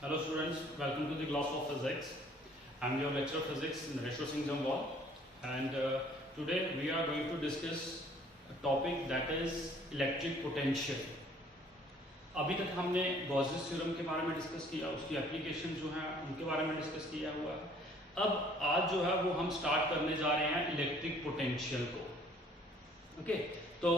Hello students, welcome to the class of physics. I am your lecturer of physics, Nareshwar Singh Jamwal, and today we are going to discuss a topic that is electric potential. अभी तक हमने Gauss's theorem के बारे में discuss किया, उसकी application जो है उनके बारे में डिस्कस किया हुआ है। अब आज जो है वो हम स्टार्ट करने जा रहे हैं इलेक्ट्रिक पोटेंशियल को। ओके, तो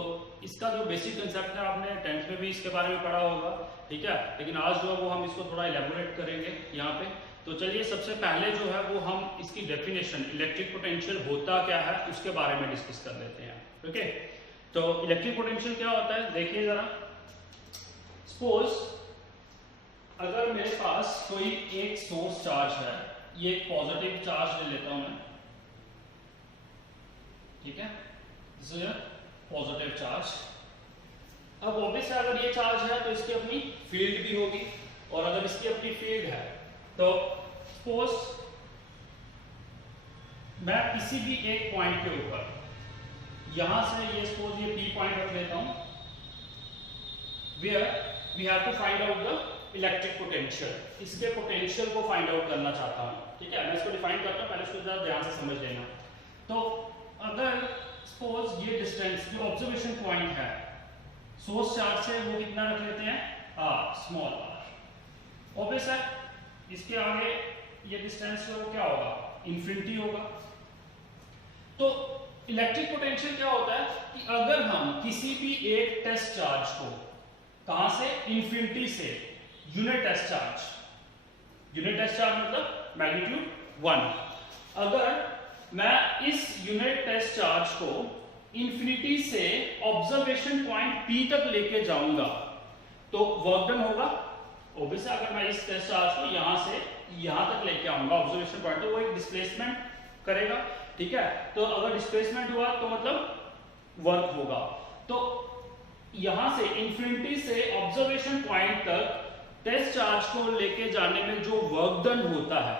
इसका जो बेसिक कंसेप्ट है आपने 10th में भी इसके बारे में पढ़ा होगा, ठीक है, लेकिन आज जो है वो हम इसको थोड़ा इलेबोरेट करेंगे यहाँ पे। तो चलिए सबसे पहले जो है वो हम इसकी डेफिनेशन इलेक्ट्रिक पोटेंशियल होता क्या है उसके बारे में डिस्कस कर लेते हैं। ओके, तो इलेक्ट्रिक पोटेंशियल क्या होता है देखिए जरा। सपोज अगर मेरे पास कोई एक सोर्स चार्ज है, ये एक पॉजिटिव चार्ज ले लेता हूं मैं, ठीक है, पॉजिटिव चार्ज। अब ऑब्वियस है अगर ये चार्ज है तो इसकी अपनी फील्ड भी होगी, और अगर इसकी अपनी फील्ड है तो सपोज मैं किसी भी एक पॉइंट के ऊपर यहां से ये सपोज ये P पॉइंट रख लेता हूं, where we have to find out the electric potential. इसके पोटेंशियल को फाइंड आउट करना चाहता हूं, ठीक है। मैं इसको डिफाइन करता हूं, पहले इसको जरा ध्यान से समझ लेना। तो अगर सपोज ये डिस्टेंस जो ऑब्जर्वेशन पॉइंट है सोर्स चार्ज से वो कितना रख लेते हैं, r, स्मॉल r। ऑब्वियस है इसके आगे ये डिस्टेंस जो क्या होगा, इंफिनिटी होगा। तो इलेक्ट्रिक पोटेंशियल क्या होता है कि अगर हम किसी भी एक टेस्ट चार्ज को कहां से, इंफिनिटी से, यूनिट टेस्ट चार्ज मतलब मैग्नीट्यूड 1, अगर मैं इस यूनिट टेस्ट चार्ज को इंफिनिटी से ऑब्जर्वेशन पॉइंट P तक लेके जाऊंगा तो वर्क डन होगा। ऑब्वियसली अगर मैं इस टेस्ट चार्ज को यहां से यहां तक लेके आऊंगा ऑब्जर्वेशन पॉइंट, तो वो एक डिस्प्लेसमेंट करेगा, ठीक है। तो अगर डिस्प्लेसमेंट हुआ तो मतलब वर्क होगा। तो यहां से इंफिनिटी से ऑब्जर्वेशन पॉइंट तक टेस्ट चार्ज को लेके जाने में जो वर्क डन होता है,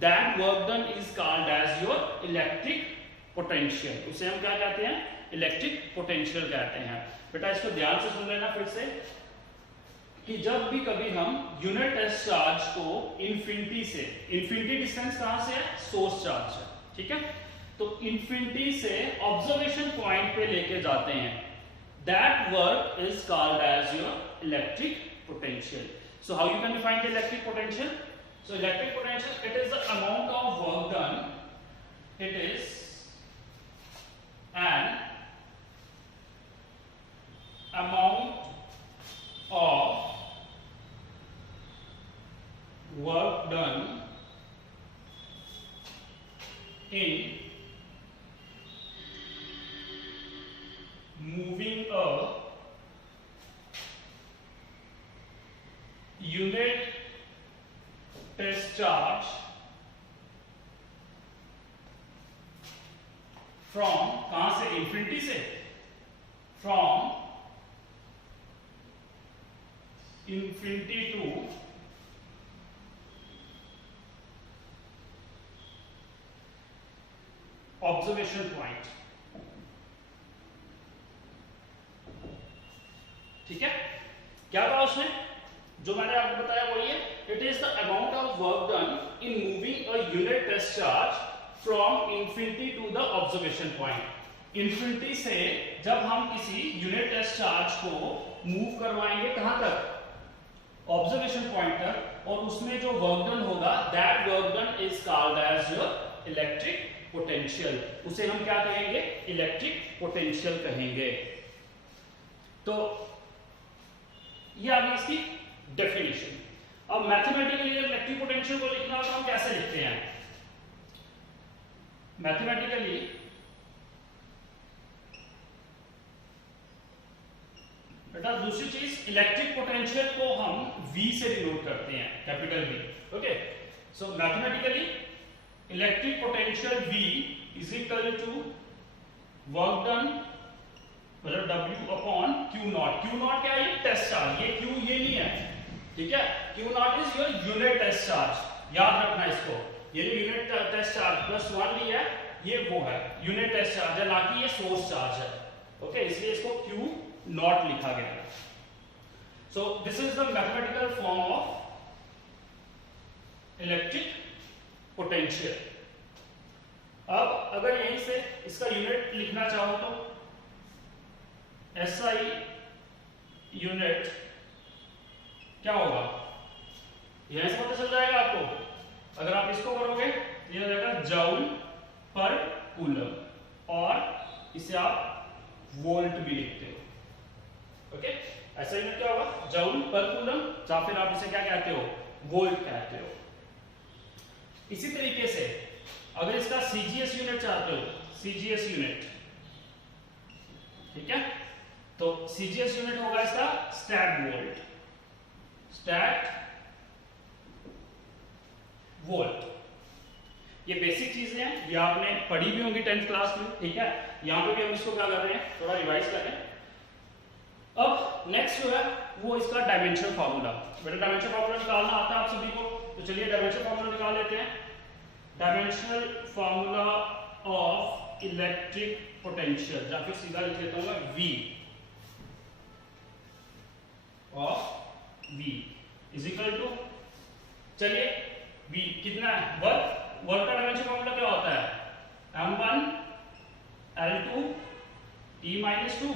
that work done is called as your electric potential. उसे हम क्या कहते हैं, इलेक्ट्रिक पोटेंशियल कहते हैं। बेटा इसको ध्यान से सुन लेना फिर से कि जब भी कभी हम यूनिट टेस्ट चार्ज को इंफिनिटी से, इंफिनिटी डिस्टेंस कहां से है, सोर्स चार्ज है, ठीक है, तो इंफिनिटी से ऑब्जर्वेशन पॉइंट पे लेके जाते हैं, that work is called as your electric potential. So how you can define the electric potential? So electric potential, it is the amount of work done, it is an amount of work done in moving a unit test charge from, कहां से, infinity से, from infinity to observation point, ठीक है। क्या कहा उसने, जो मैंने आपको बताया वही है, it is the amount of work done in moving a unit test charge from infinity to the observation point. Infinity से जब हम किसी यूनिट टेस्ट चार्ज को मूव करवाएंगे कहां तक, ऑब्जर्वेशन पॉइंट तक, और उसमें जो वर्क डन होगा, that work done is called as your electric potential. उसे हम क्या कहेंगे, इलेक्ट्रिक पोटेंशियल कहेंगे। तो ये आ गई इसकी डेफिनेशन। अब मैथमेटिकली इलेक्ट्रिक पोटेंशियल को लिखना हो तो हम कैसे लिखते हैं, मैथमेटिकली बेटा दूसरी चीज, इलेक्ट्रिक पोटेंशियल को हम V से डिनोट करते हैं, capital V। Okay, so mathematically electric potential V is equal to work done मतलब W upon Q naught. Q naught क्या है, टेस्ट चार्ज, ये Q ये नहीं है, ठीक है। Q naught is your unit test charge, याद रखना इसको। ये जो यूनिट टेस्ट चार्ज प्लस 1 लिया है, ये वो है यूनिट टेस्ट चार्ज है, ना कि ये सोर्स चार्ज है। ओके, इसलिए इसको Q नॉट लिखा गया है। So this is the mathematical form of electric potential. अब अगर यहीं से इसका यूनिट लिखना चाहो तो SI यूनिट क्या होगा, यहीं से पता चल जाएगा आपको। अगर आप इसको करोगे ये हो जाएगा जूल पर कूलम, और इसे आप वोल्ट भी लिखते हो। ओके, ऐसा यूनिट क्या होगा, जूल पर कूलम, या फिर आप इसे क्या कहते हो, वोल्ट कहते हो। इसी तरीके से अगर इसका CGS यूनिट चाहते हो, CGS यूनिट, ठीक है, तो CGS यूनिट होगा इसका स्टैट वोल्ट, स्टैट वोल्ट। ये बेसिक चीजें हैं, ये आपने पढ़ी भी होंगी 10th क्लास में, ठीक है। यहां पे भी हम इसको क्या कर रहे हैं, थोड़ा रिवाइज कर रहे हैं। अब नेक्स्ट जो है वो इसका डायमेंशन फार्मूला। बेटा डायमेंशन फार्मूला निकालना आता है आप सभी को, तो चलिए डायमेंशन फार्मूला निकाल लेते हैं। Dimensional formula of electric potential, या फिर सीधा लिख लेता हूं मैं V of V is equal to, चलिए V कितना है, वर्क। वर्क का डायमेंशन फार्मूला क्या होता है, m1 L2 T-2।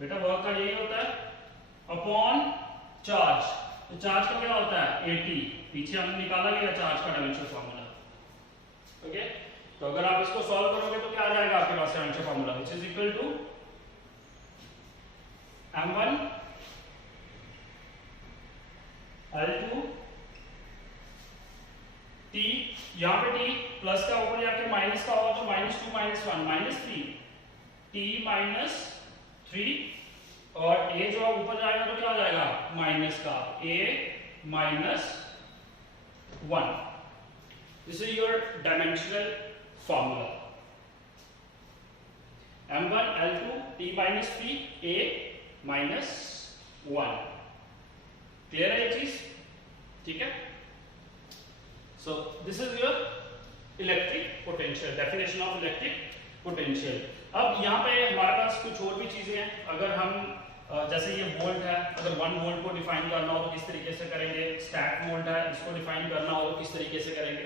बेटा वर्क का यही होता है अपॉन चार्ज। तो चार्ज का क्या होता है AT, पीछे हमने निकाला गया चार्ज का डायमेंशन फार्मूला। ओके, तो अगर आप इसको सॉल्व करोगे तो क्या आ जाएगा आपके पास dimension formula, which is equal to m1 L2 T, यहां पे T प्लस का ऊपर जाके माइनस का होगा तो -2 -1 -3 T -3, और A जो ऊपर जाएगा तो क्या हो जाएगा माइनस का A -1। This is your dimensional formula. M1 L2 T -3 A -1। Clear है ये चीज, ठीक है। So this is your electric potential, definition of electric potential। अब यहाँ पे हमारे पास कुछ और भी चीजें हैं। अगर हम जैसे ये वोल्ट है, अगर 1 वोल्ट को डिफाइन करना हो तो किस तरीके से करेंगे, स्टैट वोल्ट है, इसको डिफाइन करना हो तो किस तरीके से करेंगे।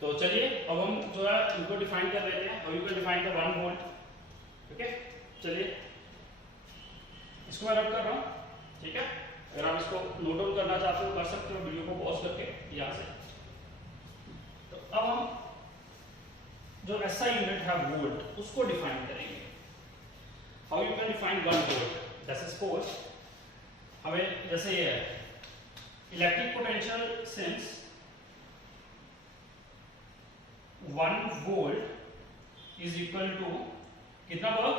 तो चलिए अब हम जो है इनको डिफाइन कर लेते हैं। अब you can define the 1 volt. Okay, चलिए इसको मैं रब कर रहा हूँ, ठीक है। अगर आप इसको नोट डाउन करना चाहते हो कर सकते हो वीडियो को पॉज करके यहाँ से। तो अब हम जो SI यूनिट है वोल्ट, उसको डिफाइन करेंगे। How you can define 1 volt, जैसे सपोज हमें जैसे ये है electric potential since 1 volt is equal to कितना वर्क,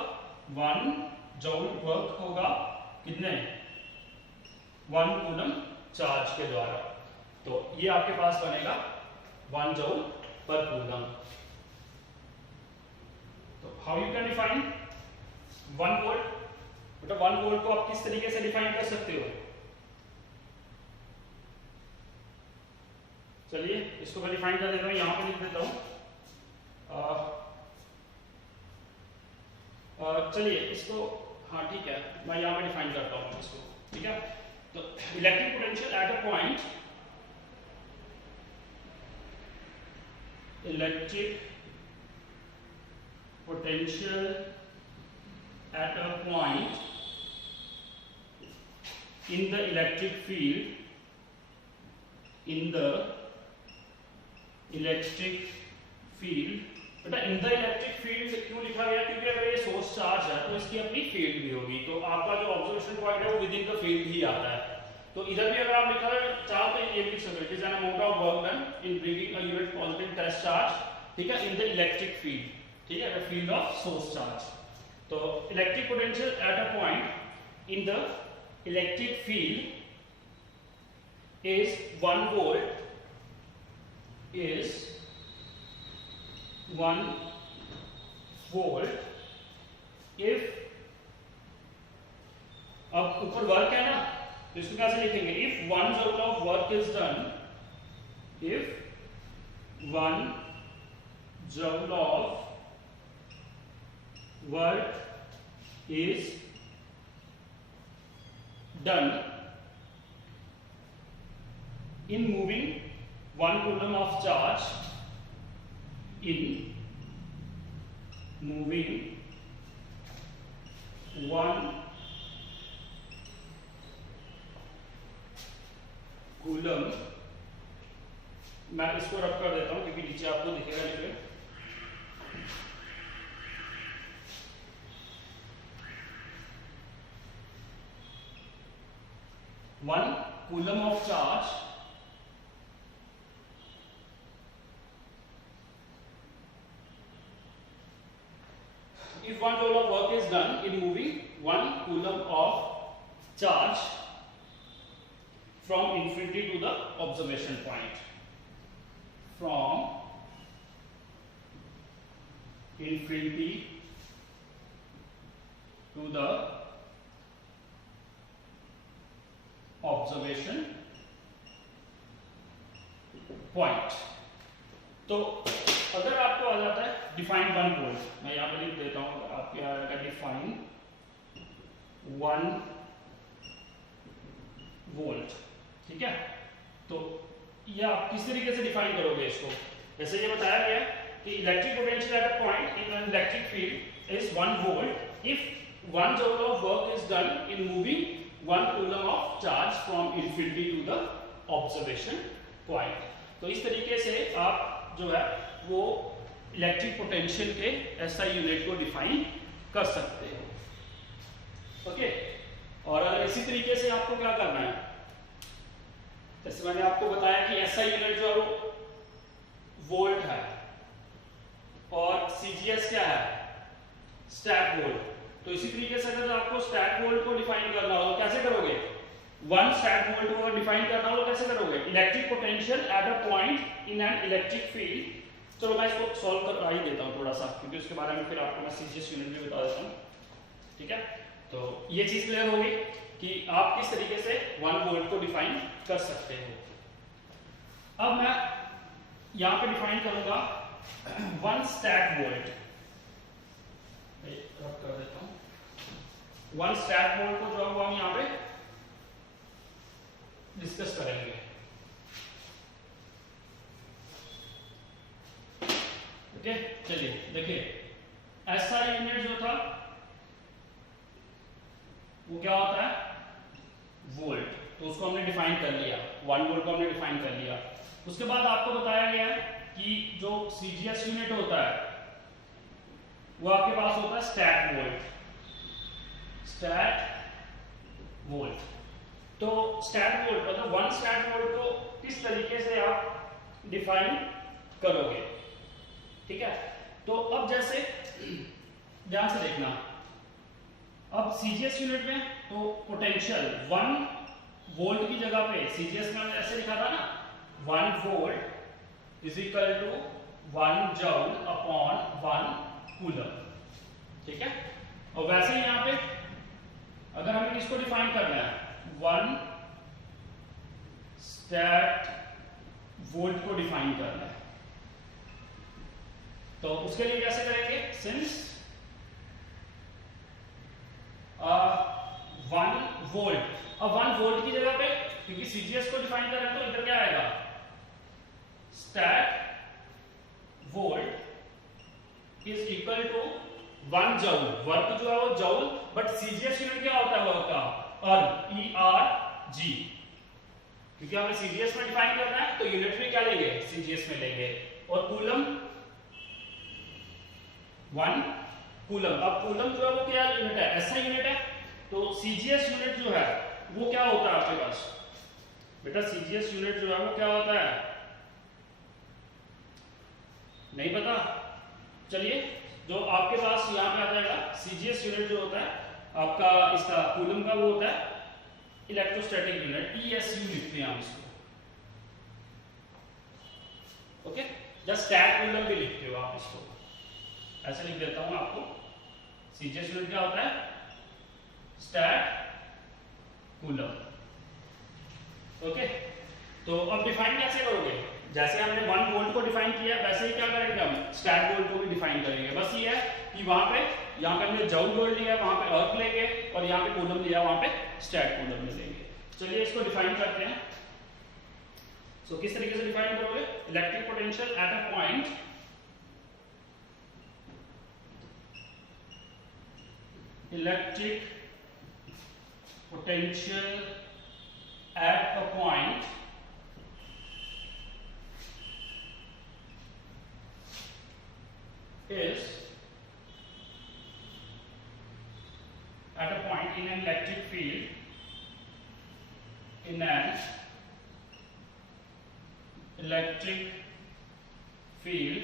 1 जूल वर्क होगा कितने, 1 कूलम चार्ज के द्वारा। तो ये आपके पास बनेगा 1 जूल पर कूलम। तो how you can define 1 volt, बेटा 1 वोल्ट को आप किस तरीके से डिफाइन कर सकते हो। चलिए इसको मैं डिफाइन कर देता हूं, यहां पे लिख देता हूं। चलिए इसको, हाँ ठीक है, मैं यहां पे डिफाइन करता हूं इसको, ठीक है। तो electric potential at a point, electric potential at a point in the electric field, in the electric field, बेटा इन द इलेक्ट्रिक फील्ड क्यों लिखा गया, क्योंकि अगर ये सोर्स चार्ज है तो इसकी अपनी फील्ड भी होगी, तो आपका जो ऑब्जर्वेशन पॉइंट है वो विद इन द फील्ड ही आता है। तो इधर भी अगर आप लिखा चाहो तो ये लिख सकते हो, it is an amount of work done in bringing a unit positive test charge, ठीक है, इन द इलेक्ट्रिक फील्ड, ठीक है, फील्ड ऑफ सोर्स चार्ज। तो electric potential at a point in the electric field is 1 volt, is 1 volt if, अब ऊपर work है ना तो इसको कैसे लिखेंगे, if 1 joule of work is done, if 1 joule of work is done in moving 1 coulomb of charge in moving 1 coulomb, मैं इसको रब कर देता हूं क्योंकि नीचे आपको दिखेगा नहीं। 1 coulomb of charge if 1 joule of work is done in moving 1 coulomb of charge from infinity to the observation point, from infinity to the observation point. तो अगर आपको आ जाता है डिफाइन 1 वोल्ट, मैं यहां पर लिख देता हूं, आपके आएगा डिफाइन 1 वोल्ट, ठीक है। तो ये आप किस तरीके से डिफाइन करोगे इसको? जैसे ये बताया गया कि electric potential at a point in an electric field is 1 volt if 1 joule of work is done in moving 1 coulomb of charge from infinity to the observation point। तो इस तरीके से आप जो है वो इलेक्ट्रिक पोटेंशियल के SI यूनिट को डिफाइन कर सकते हो, ओके। और अगर इसी तरीके से आपको क्या करना है, जैसे मैंने आपको बताया कि SI यूनिट जो है वो वोल्ट है और CGS क्या है, स्टैट वोल्ट। तो इसी तरीके से अगर आपको स्टैट वोल्ट को डिफाइन करना हो तो कैसे करोगे? 1 स्टैट वोल्ट को डिफाइन करना हो तो कैसे करोगे? Electric potential at a point in an electric field. चलो मैं इसको सॉल्व कर ही देता हूँ थोड़ा सा, क्योंकि उसके बारे में फिर आपको मैं CGS यूनिट में बता देता हूँ, ठीक है। तो ये चीज क्लियर होगी कि आप किस तरीके से 1 वोल्ट को डिफाइन कर सकते हो। अब मैं यहाँ पे डिफाइन करूंगा 1 स्टैट वोल्ट, कर देता हूं। 1 स्टैट वोल्ट को जो हम यहाँ पे डिस्कस करेंगे, ओके। चलिए देखिए, SI यूनिट जो था वो क्या होता है, वोल्ट। तो उसको हमने डिफाइन कर लिया, 1 वोल्ट को हमने डिफाइन कर लिया। उसके बाद आपको बताया गया है कि जो CGS यूनिट होता है वो आपके पास होता है स्टैट वोल्ट, स्टैट वोल्ट। तो स्टैट वोल्ट मतलब 1 स्टैट वोल्ट को किस तरीके से आप डिफाइन करोगे, ठीक है। तो अब जैसे ध्यान से देखना, अब CGS यूनिट में तो पोटेंशियल 1 वोल्ट की जगह पे CGS में ऐसे लिखा था ना, 1 volt is equal to 1 joule upon 1 coulomb, ठीक है। और वैसे ही यहां पे अगर हमें इसको डिफाइन करना है 1 स्टैट वोल्ट को डिफाइन करना है, तो उसके लिए कैसे करेंगे? सिंस 1 वोल्ट, अब 1 वोल्ट की जगह पे क्योंकि CGS को डिफाइन कर रहे हैं तो इधर क्या आएगा, stat volt is equal to 1 joule. Work जो है वो जूल, बट CGS यूनिट क्या होता है वर्क का? अर्ग, ERG। क्योंकि हमें CGS में डिफाइन करना है तो यूनिट में क्या लेंगे? CGS में लेंगे। और कूलम 1 कूलम, अब कूलम जो है वो क्या यूनिट है? SI यूनिट है। तो CGS यूनिट जो है वो क्या होता है आपके पास? बेटा CGS यूनिट जो है वो क्या होता है? नहीं पता? चलिए, जो आपके पास यहाँ पे आ जाएगा CGS यूनिट जो होता है आपका, इसका कूलम का वो होता है इलेक्ट्रोस्टैटिक यूनिट, ESU लिखते हैं हम इसको, ओके। या स्टैट कूलम भी लिखते हो आप इसको, ऐसे लिख देता हूं आपको। CGS यूनिट क्या होता है? Stat coulomb, okay. तो अब डिफाइन कैसे करोगे? जैसे हमने 1 वोल्ट को डिफाइन किया वैसे ही क्या करेंगे हम स्टैट वोल्ट को भी डिफाइन करेंगे। बस ये है कि वहां पे यहाँ पे हमने जूल वोल्ट लिया, वहां पे अर्क लेंगे, और यहाँ पे कूलम लिया, वहां पे स्टैट कूलम ले लेंगे। चलिए इसको डिफाइन करते हैं। सो किस तरीके से डिफाइन करोगे? Electric potential at a point is at a point in an electric field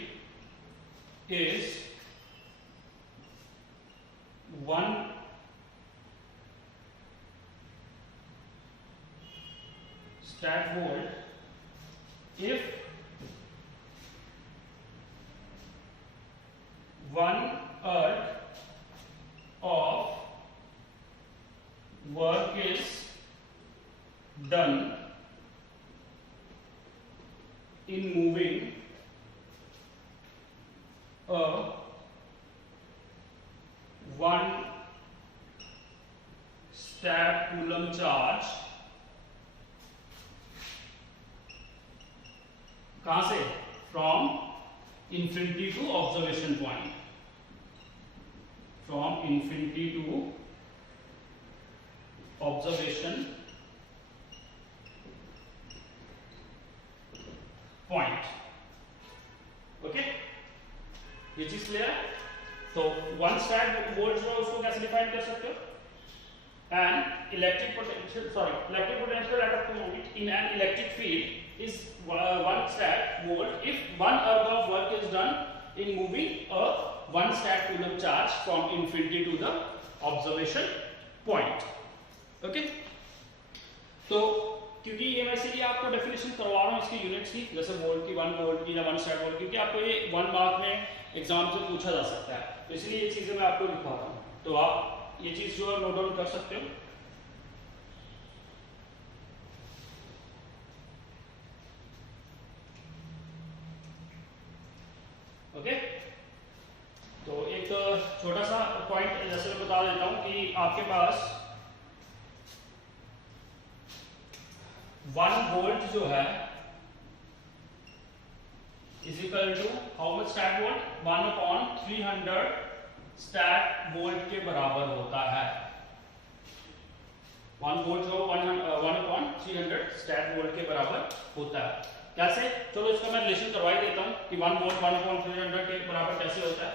is 1 stat volt if 1 erg of work is done in moving a 1 stat coulomb charge कहां से? From infinity to observation point, from infinity to observation point. Okay, ये चीज clear है? तो 1 stat volt जो है उसको कैसे डिफाइन कर सकते हो? And electric potential at a point in an electric field is 1 stat volt if 1 erg of work is done in moving a 1 stat coulomb charge from infinity to the observation point। Okay, तो क्योंकि ये मैं इसीलिए आपको definition करवा रहा हूँ इसकी यूनिट्स की, जैसे वोल्ट की 1 वोल्ट की या 1 स्टैट वोल्ट, क्योंकि आपको ये 1 मार्क में एग्जाम से पूछा जा सकता है, तो इसलिए ये चीजें मैं आपको लिखवा रहा हूँ, तो आप ये चीज जो है नोट डाउन कर सकते हो। ओके, तो एक छोटा सा पॉइंट जैसे मैं बता देता हूं कि आपके पास 1 वोल्ट जो है is equal to how much stat volt? 1/300 stat volt के बराबर होता है। 1 वोल्ट जो 1/300 स्टैट वोल्ट के बराबर होता है। कैसे? चलो इसका मैं रिलेशन करवा ही देता हूं कि 1 वोल्ट 1/300 के बराबर कैसे होता है।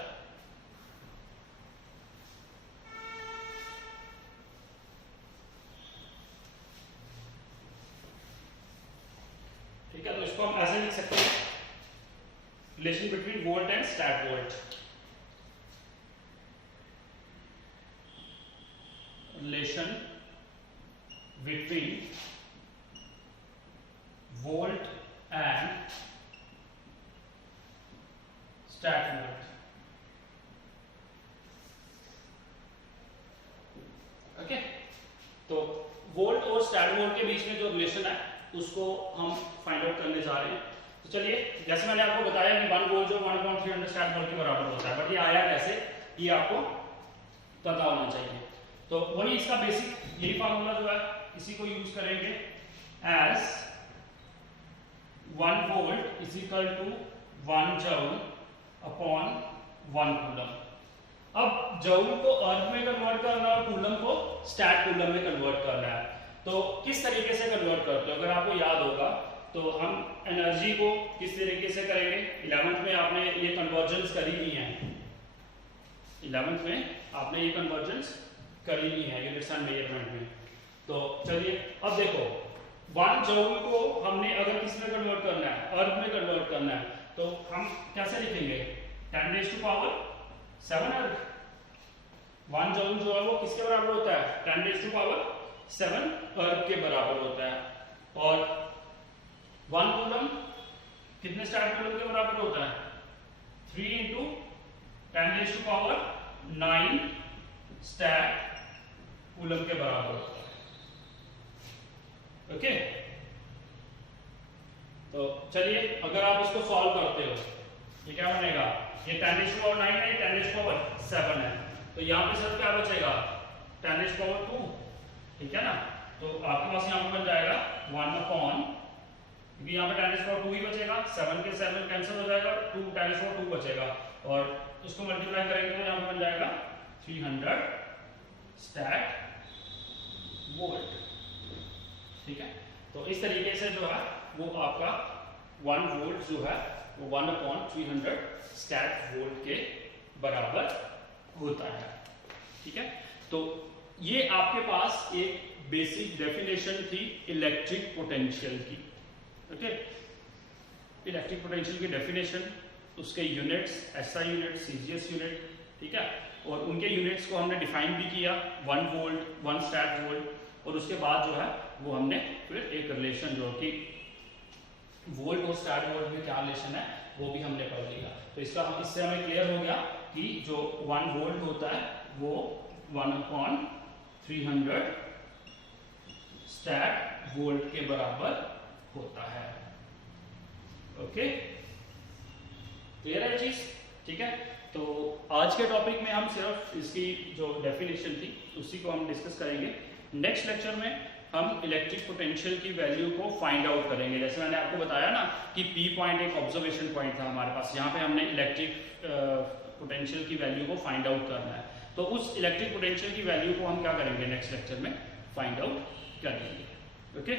ठीक है, तो इसको हम ऐसे लिख सकते हैं, relation between volt and stat volt, relation between volt and stat volt। Okay, तो वोल्ट और स्टैट वोल्ट के बीच में जो रिलेशन है उसको हम फाइंड आउट करने जा रहे हैं। तो चलिए, जैसे मैंने आपको बताया कि 1 वोल्ट जो 1/300 स्टैट वोल्ट के बराबर होता है, बट ये आया कैसे ये आपको पता होना चाहिए। तो वही इसका बेसिक यही फार्मूला जो है इसी को यूज करेंगे, as 1 volt is equal to 1 joule upon 1 coulomb. अब जूल को अर्ग में कन्वर्ट करना है और कूलम को स्टैट कूलम में कन्वर्ट करना है। तो किस तरीके से कन्वर्ट करते हो? अगर आपको याद होगा तो हम एनर्जी को किस तरीके से करेंगे? 11th में आपने ये कन्वर्जेंस करी हुई है, 11th में आपने ये कन्वर्जेंस करी हुई है यूनिट्स एंड मेजरमेंट में। तो चलिए अब देखो, 1 जूल को हमने अगर किस में कन्वर्ट करना है? अर्ग में कन्वर्ट करना है, तो हम कैसे लिखेंगे? 10⁻⁷ अर्ग। 1 जूल जो है वो किसके बराबर होता है? 10⁻⁷ अर्ग के बराबर होता है। और 1 कूलम कितने स्टैट कूलम के बराबर होता है? 3 × 10⁹ स्टैट कूलम के बराबर होता है। ओके, तो चलिए अगर आप इसको सॉल्व करते हो, ये क्या बनेगा? ये 10⁹ है, 10⁷ है, तो यहाँ पे सर क्या बचेगा? 10⁻², ठीक है ना? तो आपके पास यहाँ पे बन जाएगा 1/10⁻², क्योंकि यहाँ पे 10⁻² ही बचेगा, 7 के 7 कैंसिल हो जाएगा, 2 10⁻² बचेगा और इसको मल्टीप्लाई करेंगे तो यहाँ पे बन जाएगा 300 स्टैट वोल्ट। ठीक है, तो इस तरीके से जो है वो आपका 1 वोल्ट जो है वो 1/300 स्टैट वोल्ट के बराबर होता है। ठीक है, तो ये आपके पास एक बेसिक डेफिनेशन थी इलेक्ट्रिक पोटेंशियल की। ओके, इलेक्ट्रिक पोटेंशियल की डेफिनेशन, उसके units, SI unit, CGS unit, ठीक है, और उनके यूनिट्स को हमने डिफाइन भी किया, 1 वोल्ट, 1 स्टैट वोल्ट, और उसके बाद जो है वो हमने फिर एक रिलेशन जो कि वोल्ट और स्टैट वोल्ट में क्या रिलेशन है वो भी हमने पढ़ लिया। तो इससे हमें क्लियर हो गया कि जो 1 वोल्ट होता है वो 1/300 स्टैट वोल्ट के बराबर होता है। ओके, क्लियर है चीज? ठीक है, तो आज के टॉपिक में हम सिर्फ इसकी जो डेफिनेशन थी उसी को हम डिस्कस करेंगे। नेक्स्ट लेक्चर में हम इलेक्ट्रिक पोटेंशियल की वैल्यू को फाइंड आउट करेंगे। जैसे मैंने आपको बताया ना कि P पॉइंट एक ऑब्जर्वेशन पॉइंट था हमारे पास, यहाँ पे हमने इलेक्ट्रिक पोटेंशियल की वैल्यू को फाइंड आउट करना है। तो उस इलेक्ट्रिक पोटेंशियल की वैल्यू को हम क्या करेंगे नेक्स्ट लेक्चर में फाइंड आउट करेंगे। ओके।